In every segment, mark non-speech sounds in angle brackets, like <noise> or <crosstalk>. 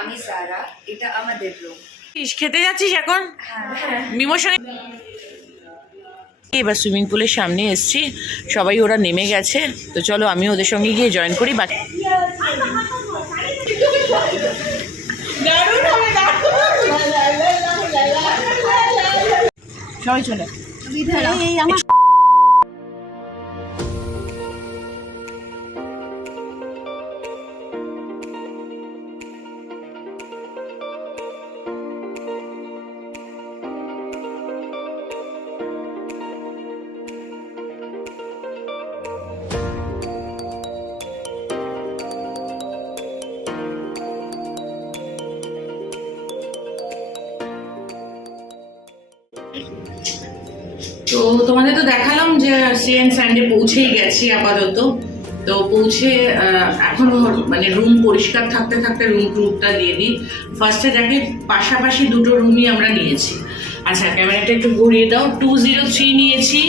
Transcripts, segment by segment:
আমি সারা এটা আমাদের রুম ইস, খেতে যাচ্ছিস এখন? বিমোশনে এবার সুইমিং পুলের সামনে এসছি। সবাই ওরা নেমে গেছে। তো চলো আমি ওদের সঙ্গে গিয়ে জয়েন করি। বাকি সবাই চলে। সিএন স্যান্ডে পৌঁছেই গেছি আপাতত। তো পৌঁছে এখনও মানে রুম পরিষ্কার থাকতে থাকতে রুম ট্যুরটা দিয়ে দিই। ফার্স্টে দেখে পাশাপাশি দুটো রুমই আমরা নিয়েছি। আচ্ছা ক্যামেরাটা একটু ঘুরিয়ে দাও। টু জিরো থ্রি নিয়েছি।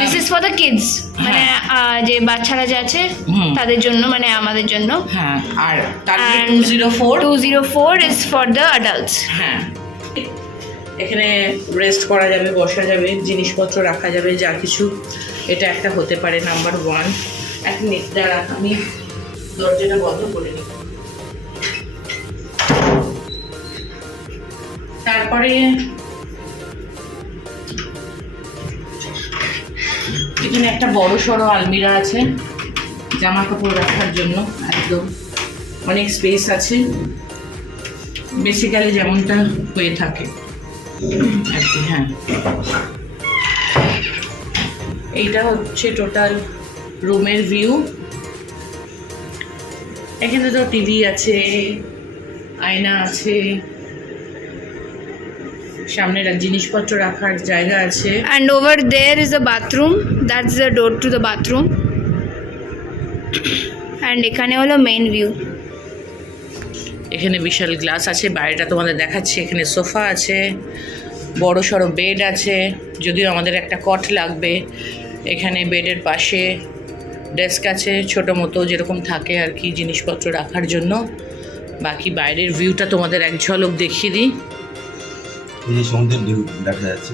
This is for the kids মানে যে বাচ্চারা যে আছে তাদের জন্য মানে আমাদের জন্য। হ্যাঁ আর two zero four is for the adults হ্যাঁ। এখানে রেস্ট করা যাবে, বসা যাবে, জিনিসপত্র রাখা যাবে, যা কিছু। এটা একটা হতে পারে নাম্বার ওয়ান এক মিনিট দাঁড়া, আমি দরজাটা বন্ধ করে নিই। তারপরে এখানে একটা বড় সড়ো আলমিরা আছে, জামা কাপড় রাখার জন্য, একদম। অনেক স্পেস আছে। বেসিক্যালি যেমনটা হয়ে থাকে। হ্যাঁ। এইটা হচ্ছে টোটাল রুমের ভিউ এখানে তো টিভি আছে, আয়না আছে। সামনে জিনিসপত্র রাখার জায়গা আছে। And over there is the bathroom that's the door to the bathroom and এখানে হলো মেইন ভিউ এখানে বিশাল গ্লাস আছে বাইরেটা তোমাদের দেখাচ্ছি এখানে সোফা আছে বড় সড়ো বেড আছে যদিও আমাদের একটা কট লাগবে এখানে বেডের পাশে ডেস্ক আছে ছোটো মতো যেরকম থাকে আর কি জিনিসপত্র রাখার জন্য। বাকি বাইরের ভিউটা তোমাদের এক ঝলক দেখিয়ে দিই। এই সমুদ্রের দেখা যাচ্ছে।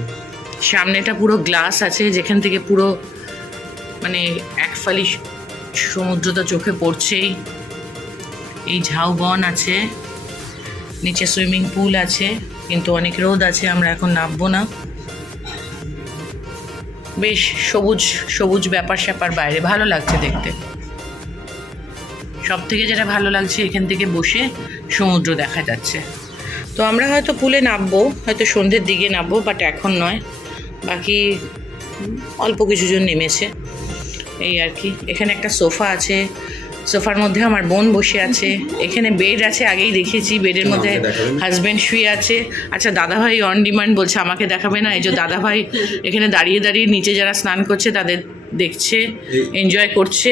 সামনেটা পুরো গ্লাস আছে যেখান থেকে পুরো মানে এক ফালি সমুদ্রটা চোখে পড়ছেই। এই ঝাউবন আছে, নিচে সুইমিং পুল আছে, কিন্তু অনেক রোদ আছে, আমরা এখন নামবো না। বেশ সবুজ সবুজ ব্যাপার স্যাপার বাইরে, ভালো লাগছে দেখতে। সব থেকে যেটা ভালো লাগছে এখান থেকে বসে সমুদ্র দেখা যাচ্ছে। তো আমরা হয়তো পুলে নামবো, হয়তো সন্ধ্যের দিকে নামবো বাট এখন নয়। বাকি অল্প কিছুজন নেমেছে। এই আর কি, এখানে একটা সোফা আছে সোফার মধ্যে আমার বোন বসে আছে। এখানে বেড আছে আগেই দেখেছি। বেডের মধ্যে হাজব্যান্ড শুয়ে আছে। আচ্ছা দাদাভাই অন ডিমান্ড বলছে আমাকে দেখাবে না? এই যে দাদাভাই এখানে দাঁড়িয়ে দাঁড়িয়ে নিচে যারা স্নান করছে তাদের দেখছে এনজয় করছে।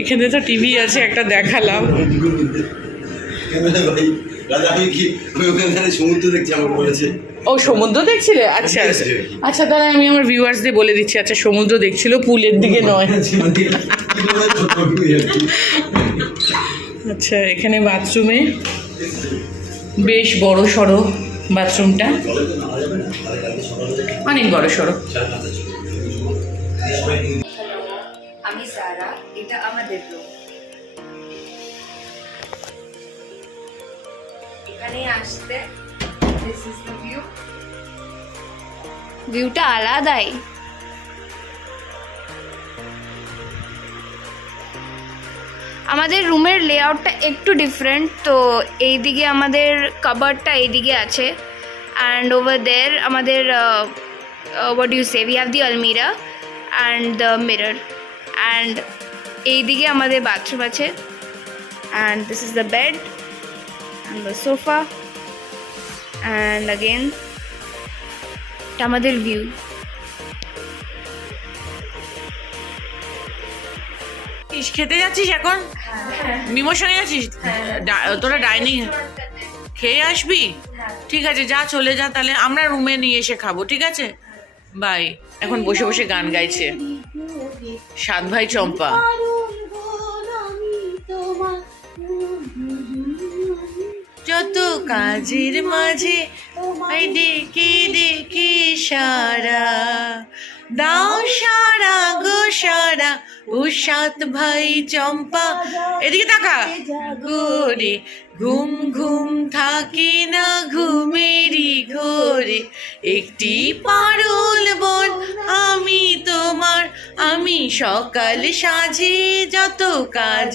এখানে তো টিভি আছে একটা দেখালাম। সমুদ্র দেখছি আমাকে বলেছে। ও সমুদ্র দেখছিলে? আচ্ছা Yes, yes. আচ্ছা তাহলে আমি আমার ভিউয়ার্সদের বলে দিচ্ছি। আচ্ছা সমুদ্র দেখছিল পুলের দিকে নয়। আচ্ছা এখানে বাথরুমে বেশ বড় সড়ো বাথরুমটা। অনেক বড় সড়ো। আমি সারা এটা আমাদের রুম এখানে আসতে দিস ইজ দ্য ভিউ ভিউটা আলাদাই। আমাদের রুমের লেআউটটা একটু ডিফারেন্ট তো এইদিকে আমাদের কাবার্ডটা এইদিকে আছে। অ্যান্ড ওভার দের আমাদের what you say we have the আলমিরা অ্যান্ড দ্য মিরর অ্যান্ড এইদিকে আমাদের বাথরুম আছে। And this is the bed and the sofa again এটা আমাদের ভিউ খেতে যাচ্ছিস এখন? বিমোশনে যাচ্ছিস? ডা- তোরা ডাইনিং খেয়ে আসবি? ঠিক আছে যা চলে যা তাহলে আমরা রুমে নিয়ে এসে খাব ঠিক আছে? বাই এখন বসে বসে গান গাইছে। সাত ভাই চম্পা। যত কাজের মাঝে, তোমায় ডেকে ডেকে সারা। দাও সারা গো সারা, ও সাত ভাই চম্পা। এদিকে তাকা। করে ঘুম ঘুম থাকে না ঘুমেরই ঘোরে। একটি পারুল বোন আমি তোমার আমি সকাল সাজে যত কাজ,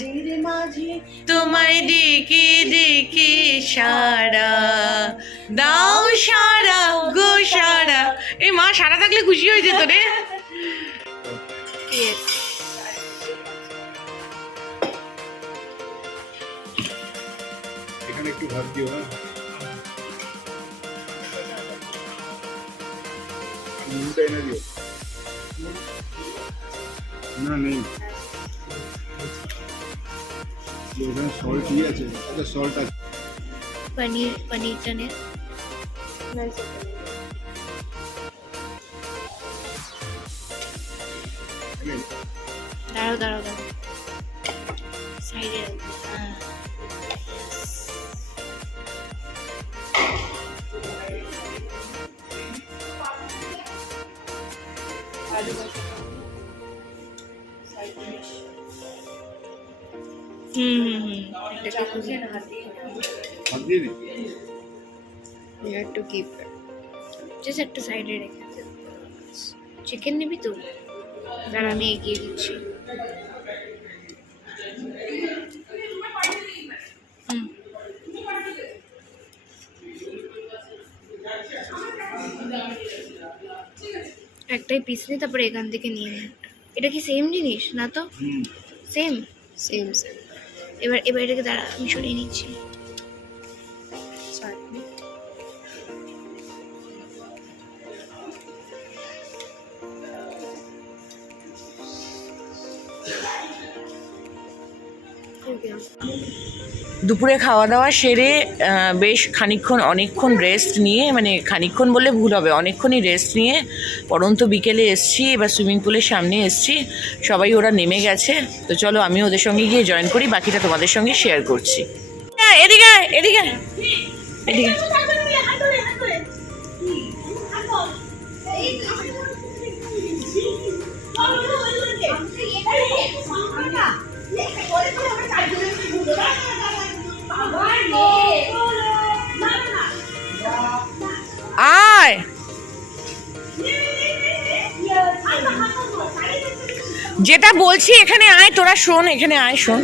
তোমায় ডেকে ডেকে সারা। দাও সারা গো সারা। এই মা, সারা থাকলে খুশি হয়ে যেত রে। একটু ভাত দিও হ্যাঁ? এনে দিও। না নেই যে ওখানে সল্ট কি আছে আচ্ছা সল্ট আছে পনির পনিরটা নে এনে। দাঁড়াও দাঁড়াও দাঁড়াও সাইডে You have to keep it. Just একটা সাইডে রেখে চিকেন নিবি তো দাঁড়া আমি এগিয়ে দিচ্ছি হুম। একটাই পিস নি তারপরে এখান থেকে নিয়ে নে একটা। এটা কি সেম জিনিস না তো হুম সেম সেম সেম এবার এবার এটাকে দাঁড়া আমি সরিয়ে নিচ্ছি। দুপুরে খাওয়া দাওয়া সেরে বেশ খানিকক্ষণ, অনেকক্ষণ রেস্ট নিয়ে মানে খানিক্ষণ বললে ভুল হবে, অনেকক্ষণই রেস্ট নিয়ে পরন্ত বিকেলে এসছি, এবার সুইমিং পুলের সামনে এসছি, সবাই ওরা নেমে গেছে। তো চলো আমি ওদের সঙ্গে গিয়ে জয়েন করি, বাকিটা তোমাদের সঙ্গে শেয়ার করছি। এদিকে এদিকে এদিকে যেটা বলছি এখানে আয় তোরা শোন এখানে আয় শোন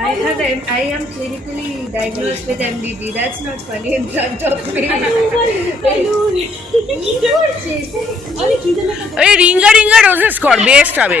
I have I am clinically diagnosed with MDD. That's not funny in front of me. এই ring a ring a roses কর বেস্ট হবে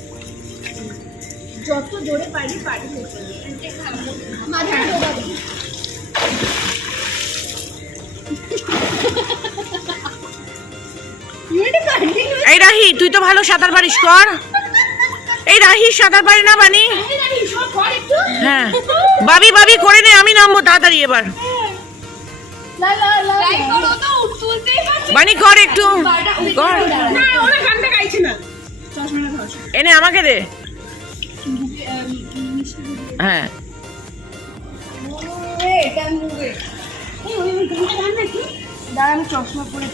যত জোরে পারি পারি মাথা ডোবাবি এই রাহি তুই তো ভালো সাঁতার পারিস কর। এই রাহি সাঁতার পারি না বানি। হ্যাঁ। বাবি বাবি করে নে আমি নামবো তাড়াতাড়ি এবার। বানি কর একটু। কর। এনে আমাকে দে। হ্যাঁ।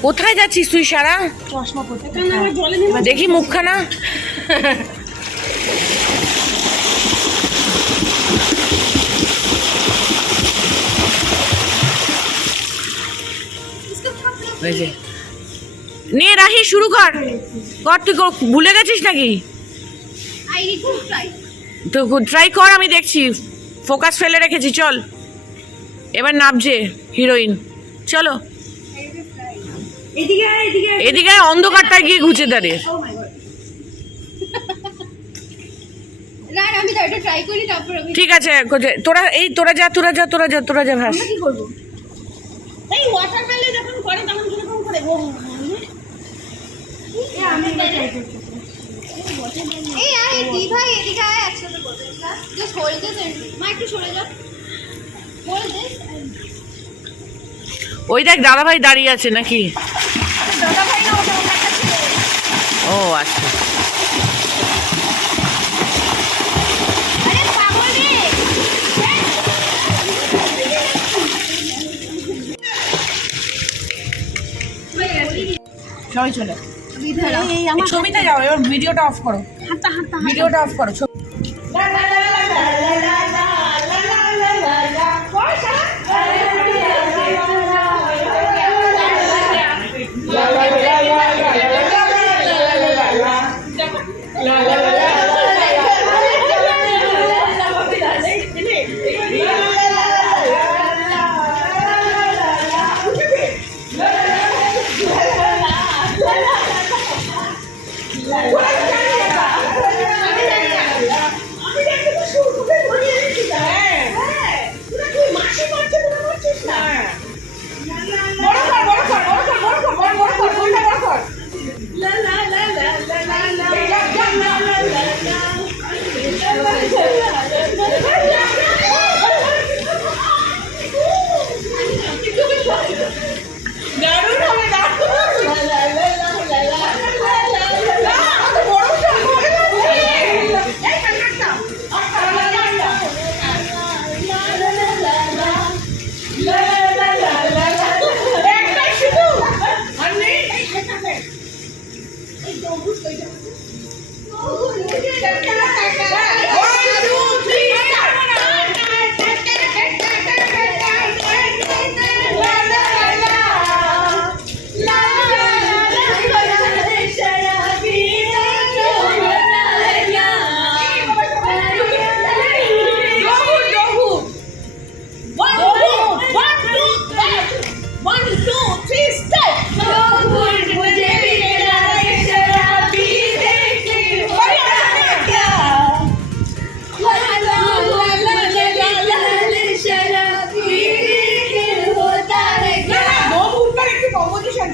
কোথায় যাচ্ছিস তুই, সারা? চশমা দেখি মুখখানা। এই যে। নে রাহি, শুরু কর। কর, তুই ভুলে গেছিস নাকি? তো ট্রাই কর আমি দেখছি। ফোকাস ফেলে রেখেছি চল। এবার নামছে হিরোইন চলো। এদিকে অন্ধকারটা গিয়ে ঘুচে দাঁড়িয়ে। Oh ঠিক আছে তোরা এই তোরা যা তোরা যা তোরা যা তোরা যা ভাস। আমরা কি করব? এই করবে জাস্ট হোল্ড দিস মা একটু সরে যাও। হোল্ড দিস ওই দেখ দাদা ভাই দাঁড়িয়ে আছে নাকি? দাদা ভাই না ওটা ওনার কাছে ও আচ্ছা। আরে পাগল রে! সবাই চলে। বিধারা এই আমার ছবিতে যাও এবার ভিডিওটা অফ করো। হাঁটা হাঁটা ভিডিওটা অফ করো ছবি-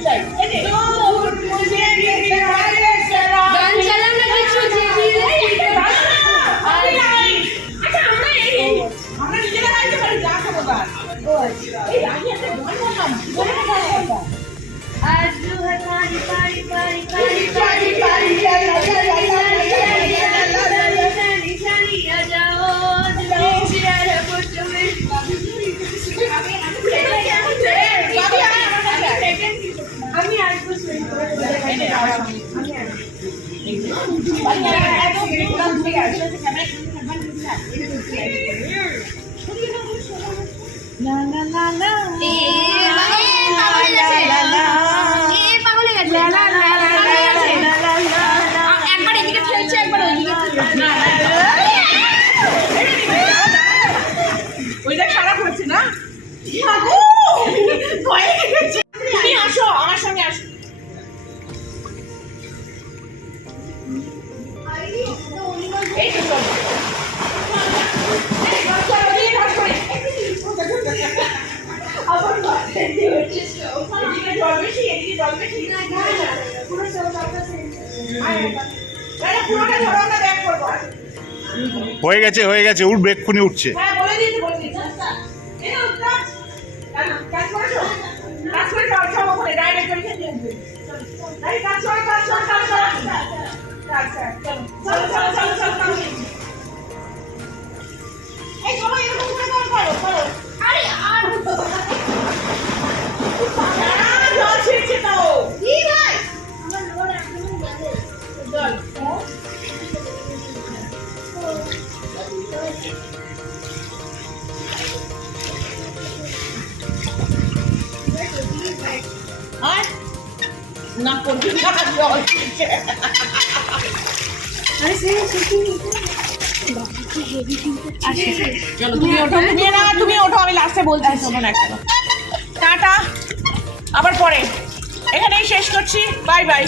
ちゃい。didn't <laughs> say গেছে হয়ে গেছে উঠবে এক্ষুনি উঠছে হ্যাঁ, কাজ। আর? না করবি না, জল ছিটছে। চলো তুমি ওঠো তুমি না তুমি ওঠো আমি লাস্টে বলছি শোনো না একটা টাটা আবার পরে। এখানেই শেষ করছি। Bye bye